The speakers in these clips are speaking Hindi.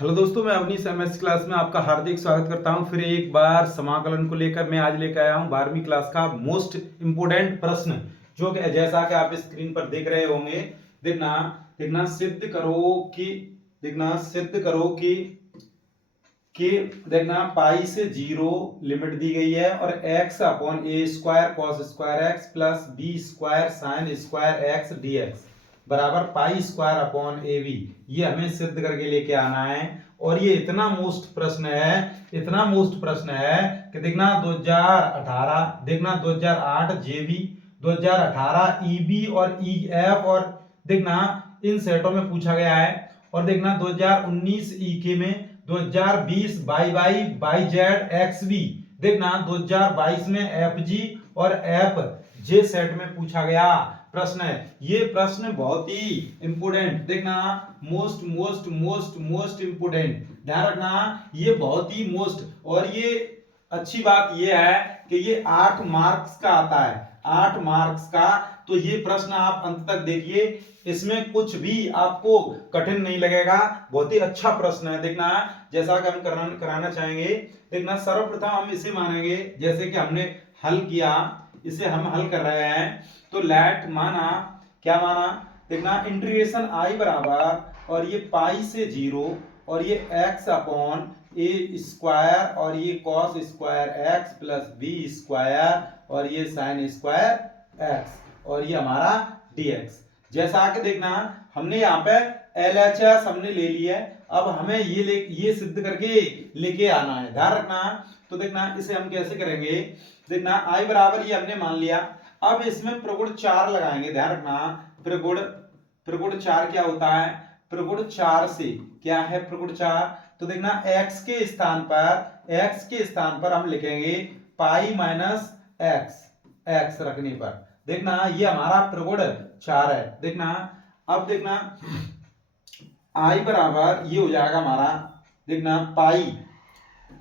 हेलो दोस्तों, मैं अवनीश एमएस क्लास में आपका हार्दिक स्वागत करता हूं। फिर एक बार समाकलन को लेकर मैं आज लेकर आया हूं 12वीं क्लास का मोस्ट इम्पोर्टेंट प्रश्न, जो कि जैसा कि आप स्क्रीन पर देख रहे होंगे। देखना देखना सिद्ध करो कि देखना सिद्ध करो कि देखना पाई से जीरो लिमिट दी गई है और x upon a square cos square x plus B square sine square x dx बराबर pi square upon a b. ये हमें सिद्ध करके लेके आना है। और ये इतना मोस्ट प्रश्न है कि देखना 2018 देखना 2008 जेबी 2018 ईबी और ईएफ और देखना इन सेटों में पूछा गया है। और देखना 2019 ईके में 2020 बाई जेड एक्स बी देखना 2022 में एफ जी और एफ जे सेट में पूछा गया प्रश्न है। ये प्रश्न बहुत ही इंपोर्टेंट देखना मोस्ट इंपोर्टेंट ध्यान रखना। ये बहुत ही मोस्ट और ये अच्छी बात ये है कि ये 8 मार्क्स का आता है, 8 मार्क्स का। तो ये प्रश्न आप अंत तक देखिए, इसमें कुछ भी आपको कठिन नहीं लगेगा। बहुत ही अच्छा प्रश्न है देखना, जैसा कि हम कराना चाहेंगे। देखना सर्वप्रथम हम इसे मानेंगे जैसे कि हमने हल किया, इसे हम हल कर रहे हैं। तो लेट माना, क्या माना देखना इंटीग्रेशन आई बराबर और ये पाई से जीरो और ये x अपॉन ए स्क्वायर और ये cos square x plus B square और ये साइन स्क्वायर एक्स और ये हमारा dx। जैसा कि देखना हमने यहाँ पे LHS हमने ले लिया है, अब हमें ये सिद्ध करके लेके आना है, ध्यान रखना। तो देखना इसे हम कैसे करेंगे। देखना आई बराबर ये हमने मान लिया। अब इसमें प्रगुण 4 लगाएंगे, ध्यान रखना। प्रगुण 4 क्या होता है। प्रगुण 4 से क्या है प्रगुण 4। तो देखना x के स्थान पर हम लिखेंगे पाई माइनस x रखने पर देखना ये हमारा प्रगुण 4 है। देखना अब देखना i बराबर ये हो जाएगा हमारा देखना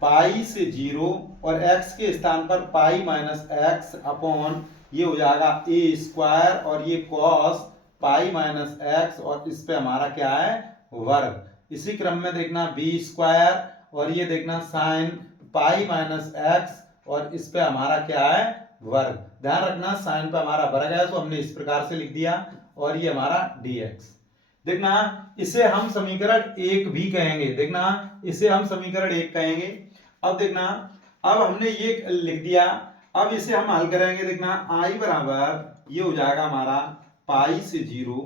पाई से जीरो और x के स्थान पर पाई माइनस एक्स अपॉन ये हो जाएगा ए स्क्वायर और ये कॉस पाई माइनस एक्स और इस पे हमारा क्या है वर्ग। इसी क्रम में देखना बी स्क्वायर और ये देखना साइन पाई माइनस एक्स और इस पे हमारा क्या है वर्ग। ध्यान रखना साइन पे हमारा वर्ग है तो हमने इस प्रकार से लिख दिया और ये हमारा dx। देखना इसे हम समीकरण 1 भी कहेंगे, देखना इसे हम समीकरण 1 कहेंगे। अब देखना अब हमने ये लिख दिया, अब इसे हम हल करेंगे। देखना i बराबर ये हो जाएगा हमारा पाई से जीरो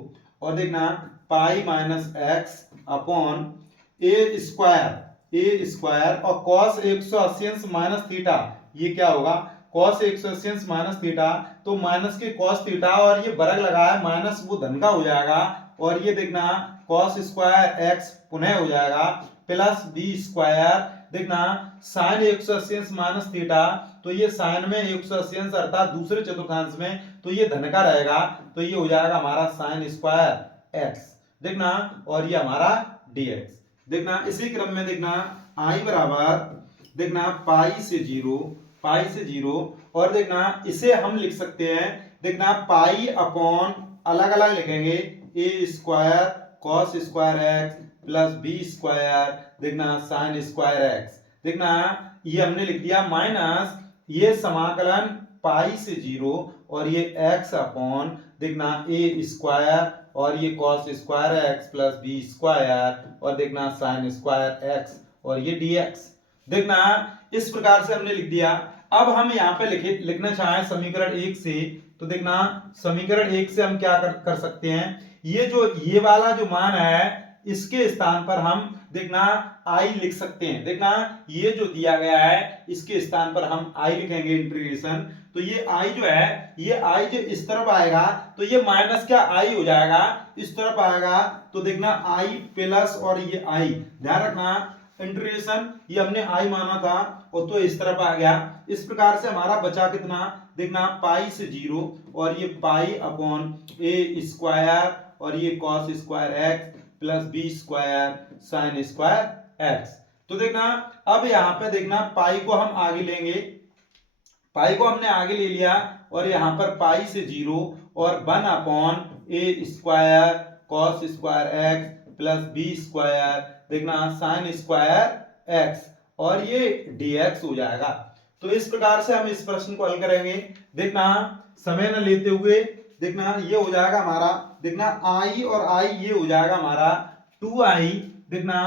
और देखना pi minus x upon a square और कॉस 180 माइनस थीटा, ये क्या होगा कॉस 180 माइनस थीटा। तो माइनस के कॉस थीटा और ये वर्ग लगा है माइनस वो धन का हो जाएगा और ये देखना कॉस स्क्वायर एक्स पुनः हो जाएगा प्लस बी स्क्वायर देखना साइन 180 माइनस थीटा। तो ये साइन में 180 अर्थात दूसरे चतुर्थांश में तो ये धन का रहेगा तो ये हो जाएगा हमारा साइन स्क्वायर एक्स देखना और ये हमारा dx। देखना इसी क्रम में देखना i बराबर देखना पाई से जीरो और देखना इसे हम लिख सकते हैं देखना पाई अपॉन अलग अलग लिखेंगे a square cos square x plus B square देखना साइन स्क्वायर एक्स। देखना ये हमने लिख दिया माइनस ये समाकलन पाई से जीरो और ये x अपॉन देखना ए स्क्वायर और ये cos square x plus B square और देखना साइन स्क्वायर एक्स और ये dx। देखना इस प्रकार से हमने लिख दिया। अब हम यहाँ पे लिखना चाहें समीकरण 1 से, तो देखना समीकरण 1 से हम क्या कर सकते हैं। ये वाला जो मान है इसके स्थान पर हम देखना i लिख सकते हैं। देखना ये जो दिया गया है इसके स्थान पर हम i लिखेंगे इंटीग्रेशन। तो ये i जो है ये i जो इस तरफ आएगा तो ये माइनस क्या i हो जाएगा, इस तरफ आएगा तो देखना i प्लस और ये i। ध्यान रखना इंटीग्रेशन ये हमने i माना था और तो इस तरफ आ गया। इस प्रकार से हमारा बचा कितना देखना पाई से जीरो और ये पाई अपॉन ए स्क्वायर और ये cos square x plus B square sine square X. तो देखना अब यहाँ पे देखना पाई को हम आगे लेंगे, पाई को हमने आगे ले लिया और यहाँ पर पाई से जीरो और 1 upon a square cos square x plus B square देखना साइन स्क्वायर एक्स और ये dx हो जाएगा। तो इस प्रकार से हम इस प्रश्न को हल करेंगे। देखना समय न लेते हुए देखना ये हो जाएगा हमारा, देखना i और i ये हो जाएगा हमारा 2i, देखना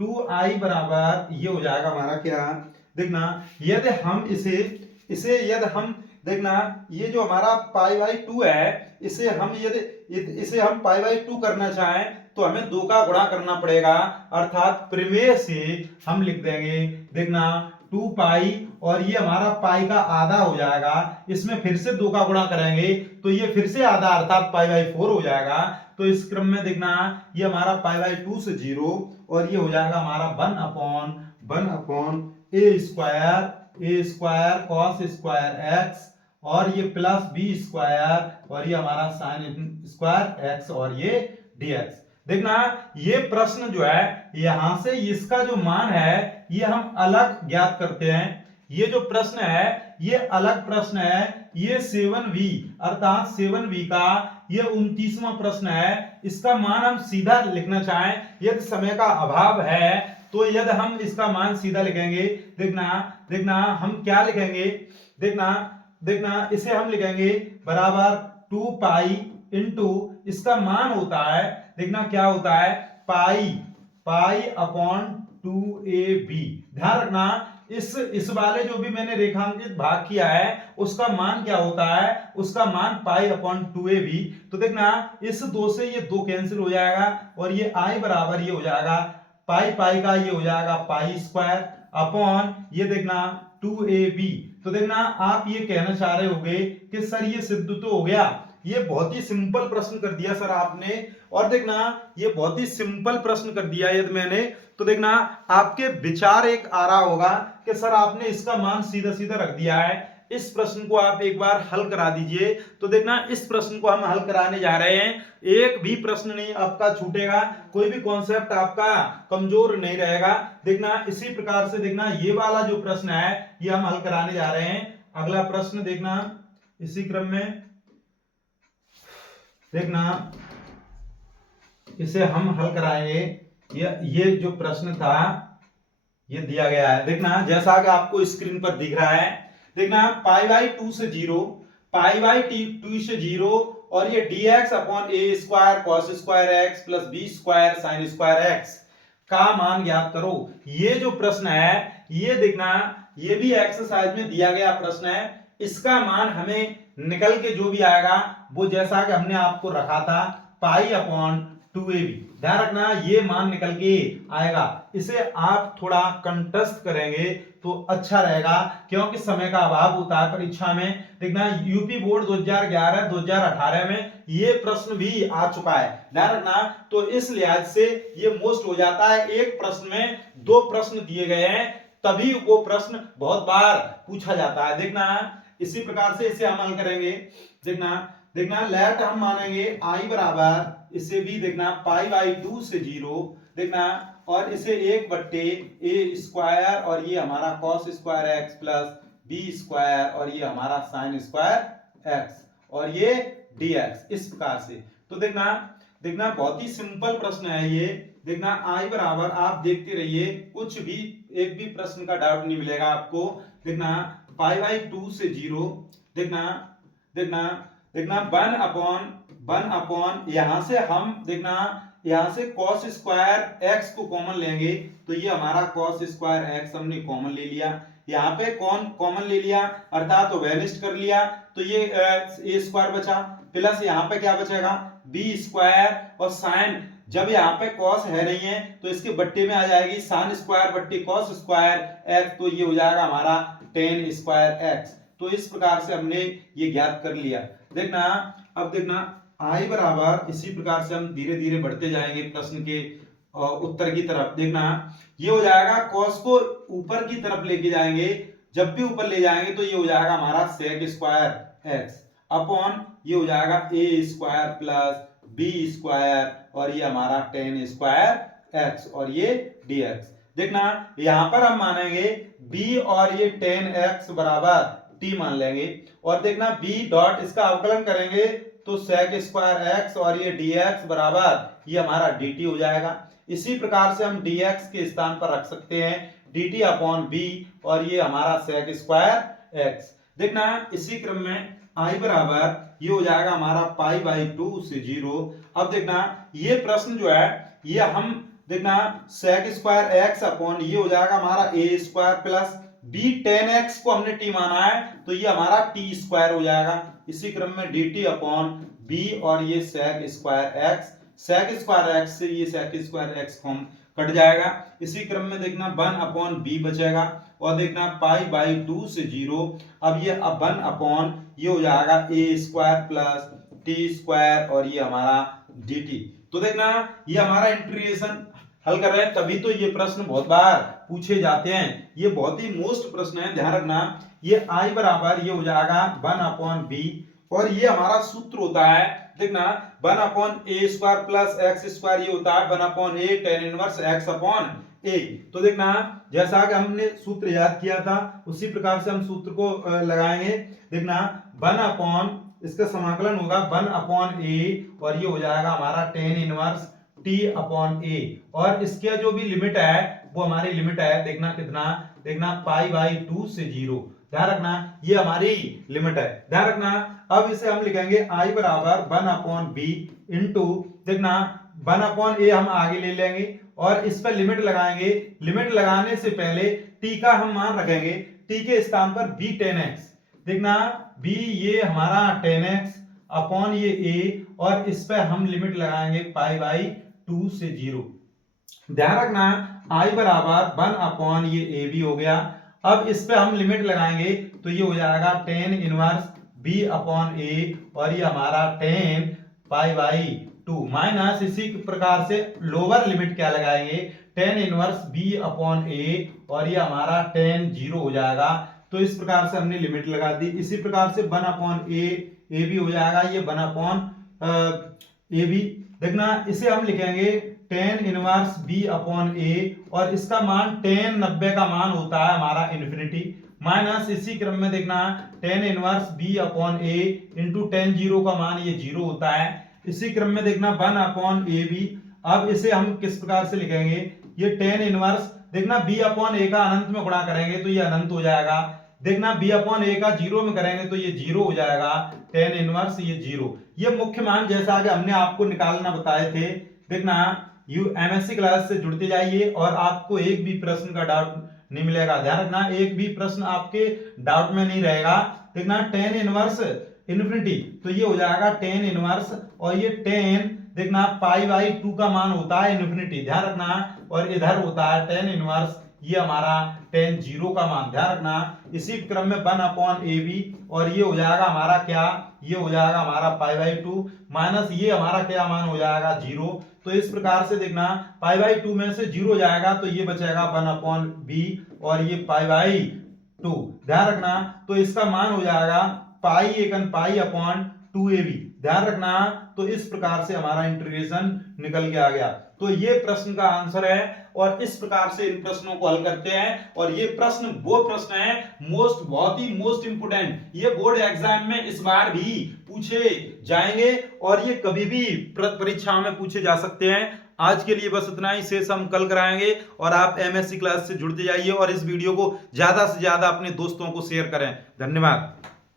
2i बराबर ये हो जाएगा हमारा क्या, देखना यदि हम इसे यदि हम देखना ये जो हमारा पाई बाई 2 है इसे हम यदि इसे हम पाई बाई 2 करना चाहें तो हमें 2 का गुणा करना पड़ेगा, अर्थात प्रमेय से हम लिख देंगे देखना 2 पाई और ये हमारा पाई का आधा हो जाएगा, इसमें फिर से 2 का गुणा करेंगे तो ये फिर से आधा अर्थात पाई बाई 4 हो जाएगा। तो इस क्रम में देखना ये हमारा पाई बाई 2 से 0 और ये हो जाएगा हमारा 1 upon a square cos square x और ये प्लस बी स्क्वायर और ये हमारा साइन स्क्वायर एक्स और ये dx। देखना ये प्रश्न जो है यहां से इसका जो मान है ये हम अलग ज्ञात करते हैं। ये जो प्रश्न है ये अलग प्रश्न है, ये 7v अर्थात 7v का ये 29वां प्रश्न है। इसका मान हम सीधा लिखना चाहें यदि समय का अभाव है तो यदि हम इसका मान सीधा लिखेंगे देखना हम क्या लिखेंगे, देखना इसे हम लिखेंगे बराबर 2 पाई इंटू इसका मान होता है, देखना क्या होता है पाई अपॉन 2ab। ध्यान रखना इस वाले जो भी मैंने रेखांकित भाग किया है उसका मान क्या होता है, उसका मान पाई अपॉन 2ab। तो देखना इस 2 से ये 2 कैंसिल हो जाएगा और ये i बराबर ये हो जाएगा पाई का ये हो जाएगा पाई स्क्वायर अपॉन ये देखना 2ab। तो देखना आप ये कहना चाह रहे होंगे कि सर ये सिद्ध तो हो गया, ये बहुत ही सिंपल प्रश्न कर दिया सर आपने, और देखना ये बहुत ही सिंपल प्रश्न कर दिया यदि मैंने, तो देखना आपके विचार एक आ रहा होगा कि सर आपने इसका मान सीधा सीधा रख दिया है, इस प्रश्न को आप एक बार हल करा दीजिए। तो देखना इस प्रश्न को हम हल कराने जा रहे हैं, एक भी प्रश्न नहीं आपका छूटेगा, कोई भी कॉन्सेप्ट आपका कमजोर नहीं रहेगा। देखना इसी प्रकार से देखना ये वाला जो प्रश्न है ये हम हल कराने जा रहे हैं। अगला प्रश्न देखना इसी क्रम में, देखना इसे हम हल कराएंगे। ये जो प्रश्न था ये दिया गया है, देखना जैसा कि आपको स्क्रीन पर दिख रहा है, देखना पाई बाई 2 से 0 और ये dx upon a square cos square x plus B square sine square x का मान ज्ञात करो। ये जो प्रश्न है ये देखना ये भी एक्सरसाइज में दिया गया प्रश्न है, इसका मान हमें निकल के जो भी आएगा वो जैसा कि हमने आपको रखा था पाई अपॉन 2ab। ध्यान रखना ये मान निकल के आएगा, इसे आप थोड़ा कंटस्ट करेंगे तो अच्छा रहेगा क्योंकि समय का अभाव होता है परीक्षा में। देखना यूपी बोर्ड 2011-2018 में ये प्रश्न भी आ चुका है, ध्यान रखना। तो इस लिहाज से ये मोस्ट हो जाता है, एक प्रश्न में 2 प्रश्न दिए गए हैं तभी वो प्रश्न बहुत बार पूछा जाता है। देखना इसी प्रकार से इसे हम हल करेंगे। देखना लेट हम मानेंगे i बराबर इसे भी देखना पाई बाई 2 से 0, देखना और इसे 1/a स्क्वायर और ये हमारा cos square x plus B square और ये हमारा साइन स्क्वायर एक्स और ये dx, इस प्रकार से। तो देखना बहुत ही सिंपल प्रश्न है ये। देखना i बराबर आप देखते रहिए, कुछ भी एक भी प्रश्न का डाउट नहीं मिलेगा आपको। देखना पाई बाई 2 से 0, देखना 1 अपॉन यहां से हम देखना यहां से cos स्क्वायर x को कॉमन लेंगे तो ये हमारा cos स्क्वायर x हमने कॉमन ले लिया, यहाँ पे कॉमन ले लिया अर्थात तो वेनिस्ट कर लिया, तो ये a स्क्वायर बचा प्लस यहाँ पे क्या बचेगा b स्क्वायर और साइन, जब यहाँ पे cos है नहीं है तो इसके बट्टे में आ जाएगी साइन स्क्वायर बट्टे cos स्क्वायर x, तो ये हो जाएगा हमारा tan स्क्वायर x। तो इस प्रकार से हमने ये ज्ञात कर लिया। देखना अब देखना i बराबर इसी प्रकार से हम धीरे धीरे बढ़ते जाएंगे प्रश्न के उत्तर की तरफ। देखना ये हो जाएगा cos को ऊपर की तरफ लेके जाएंगे, जब भी ऊपर ले जाएंगे तो ये हो जाएगा हमारा sec स्क्वायर x अपॉन ये हो जाएगा a square plus b square और ये हमारा tan स्क्वायर x और ये dx। देखना यहां पर हम मानेंगे b और ये tan x बराबर t मान लेंगे और देखना b डॉट इसका अवकलन करेंगे तो sec स्क्वायर x और ये dx बराबर ये हमारा dt हो जाएगा। इसी प्रकार से हम dx के स्थान पर रख सकते हैं dt अपॉन b और ये हमारा sec स्क्वायर x। देखना इसी क्रम में i बराबर ये हो जाएगा हमारा पाई बाई 2 से 0। अब देखना ये प्रश्न जो है ये हम देखना sec स्क्वायर x अपॉन ये हो जाएगा हमारा a square plus b tan x को हमने t माना है तो ये हमारा t स्क्वायर हो जाएगा। इसी क्रम में dt अपॉन b और ये sec square x, sec square x से ये sec स्क्वायर x को हम कट जाएगा। इसी क्रम में देखना 1 अपॉन b बचेगा और देखना पाई बाई 2 से 0। अब ये 1 अपॉन ये हो जाएगा a square plus t square और ये हमारा dt। तो देखना ये हमारा इंटीग्रेशन हल कर रहे हैं तभी तो ये प्रश्न बहुत बार पूछे जाते हैं, ये बहुत ही मोस्ट प्रश्न है। ध्यान रखना ये i बराबर ये हो जाएगा 1 अपॉन b और ये हमारा सूत्र होता है देखना 1 upon a square plus x square ये होता है 1 upon a tan inverse x upon a। तो देखना जैसा कि हमने सूत्र याद किया था उसी प्रकार से हम सूत्र को लगाएंगे। देखना 1 अपॉन इसका समाकलन होगा 1 अपॉन a और ये हो जाएगा हमारा tan inverse t upon a और इसके जो भी लिमिट है वो हमारी लिमिट है देखना कितना, देखना पाई बाई 2 से 0। ध्यान रखना ये हमारी लिमिट है। ध्यान रखना अब इसे हम लिखेंगे i बराबर 1 अपॉन b इंटू देखना 1 अपॉन a हम आगे ले लेंगे और इस पर लिमिट लगाएंगे। लिमिट लगाने से पहले t का हम मान रखेंगे, t के स्थान पर b tan x। देखना b ये हमारा tan x अपॉन ये a और इस पर हम लिमिट लगाएंगे पाई बाई 2 से 0। ध्यान रखना i बराबर 1 अपॉन ये a भी हो गया। अब इस पे हम लिमिट लगाएंगे तो ये हो जाएगा tan inverse b upon a और ये हमारा tan पाई बाई 2 माइनस इसी प्रकार से लोअर लिमिट क्या लगाएंगे tan inverse b upon a और ये हमारा tan 0 हो जाएगा। तो इस प्रकार से हमने लिमिट लगा दी। इसी प्रकार से 1 अपॉन a भी हो जाएगा, ये 1 अपॉन a भी। देखना इसे हम लिखेंगे tan inverse b upon a और इसका मान tan 90 का मान होता है हमारा इन्फिनिटी माइनस इसी क्रम में देखना tan inverse b upon a into tan 0 का मान ये 0 होता है। इसी क्रम में देखना 1 अपॉन a भी। अब इसे हम किस प्रकार से लिखेंगे ये tan इनवर्स देखना b अपॉन a का अनंत में गुणा करेंगे तो ये अनंत हो जाएगा। देखना b अपॉन a का 0 में करेंगे तो ये 0 हो जाएगा tan इनवर्स ये 0। ये मुख्य मान जैसा आगे हमने आपको निकालना बताए थे। देखना एमएससी क्लास से जुड़ते जाइए और आपको एक भी प्रश्न का डाउट नहीं मिलेगा। ध्यान रखना एक भी प्रश्न आपके डाउट में नहीं रहेगा। देखना tan इनवर्स इन्फिनिटी तो ये हो जाएगा tan इनवर्स और ये tan देखना पाई बाई 2 का मान होता है इन्फिनिटी। ध्यान रखना और इधर होता है tan इनवर्स ये हमारा tan 0 का मान। ध्यान रखना इसी क्रम में 1 अपॉन a भी और ये हो जाएगा हमारा क्या, ये हो जाएगा हमारा पाई बाई 2 माइनस ये हमारा क्या मान हो जाएगा 0। तो इस प्रकार से देखना पाई बाई 2 में से 0 जाएगा तो ये बचेगा 1 अपॉन b और ये पाई बाई 2। ध्यान रखना तो इसका मान हो जाएगा पाई एकन पाई अपॉन 2ab। ध्यान रखना तो इस प्रकार से हमारा इंटीग्रेशन निकल के आ गया। तो ये प्रश्न का आंसर है और इस प्रकार से इन प्रश्नों को हल करते हैं। और ये प्रश्न वो प्रश्न है बहुत ही मोस्ट इंपोर्टेंट, ये बोर्ड एग्जाम में इस बार भी पूछे जाएंगे और ये कभी भी परीक्षा में पूछे जा सकते हैं। आज के लिए बस इतना ही, शेष हम कल कराएंगे और आप एमएससी क्लास से जुड़ते जाइए और इस वीडियो को ज्यादा से ज्यादा अपने दोस्तों को शेयर करें। धन्यवाद।